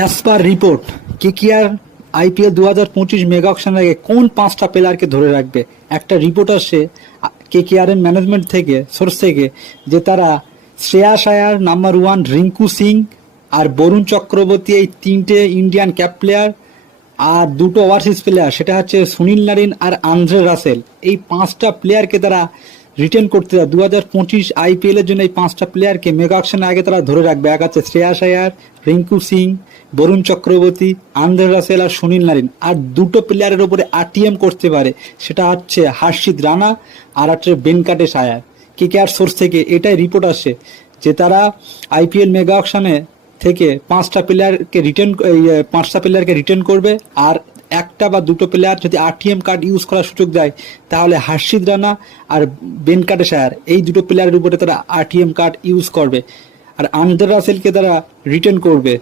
As per report, KKR IPL 2025 mega অকশনের আগে কোন 5টা প্লেয়ারকে ধরে রাখবে? একটা রিপোর্ট আসছে কেকেআর এর ম্যানেজমেন্ট থেকে, সোর্স থেকে, যে তারা শ্রেয়াস আয়ার, নাম্বার 1 রিঙ্কু সিং আর বরুণ চক্রবর্তী, এই তিনটে ইন্ডিয়ান ক্যাপ প্লেয়ার আর দুটো ওভারসিজ প্লেয়ার, সেটা হচ্ছে সুনীল নারিন আর আন্দ্রে রাসেল, এই 5টা প্লেয়ারকে তারা রিটেন করতে চায় 2025 আইপিএল এর জন্য। এই 5টা প্লেয়ারকে মেগা অকশনের আগে তারা ধরে রাখবে। এক হচ্ছে শ্রেয়াস আয়ার, রিঙ্কু সিং, বরুণ চক্রবর্তী, আন্দ্রে রাসেল আর সুনীল নারিন। আর দুটো প্লেয়ারের উপরে আরটিএম করতে পারে, সেটা হচ্ছে হর্ষিত রানা আর হচ্ছে ভেঙ্কটেশ আয়ার। কেকেআর সোর্স থেকে এটাই রিপোর্ট আসে যে তারা আইপিএল মেগা অকশনে থেকে 5টা প্লেয়ারকে রিটেন করবে। আর একটা বা দুটো প্লেয়ার যদি আরটিএম কার্ড ইউজ করার সুযোগ দেয়, তাহলে হর্ষিত রানা আর ভেঙ্কটেশ আয়ার, এই দুটো প্লেয়ারের উপরে তারা আরটিএম কার্ড ইউজ করবে। আর আন্দ্রে রাসেলকে তারা রিটেন করবে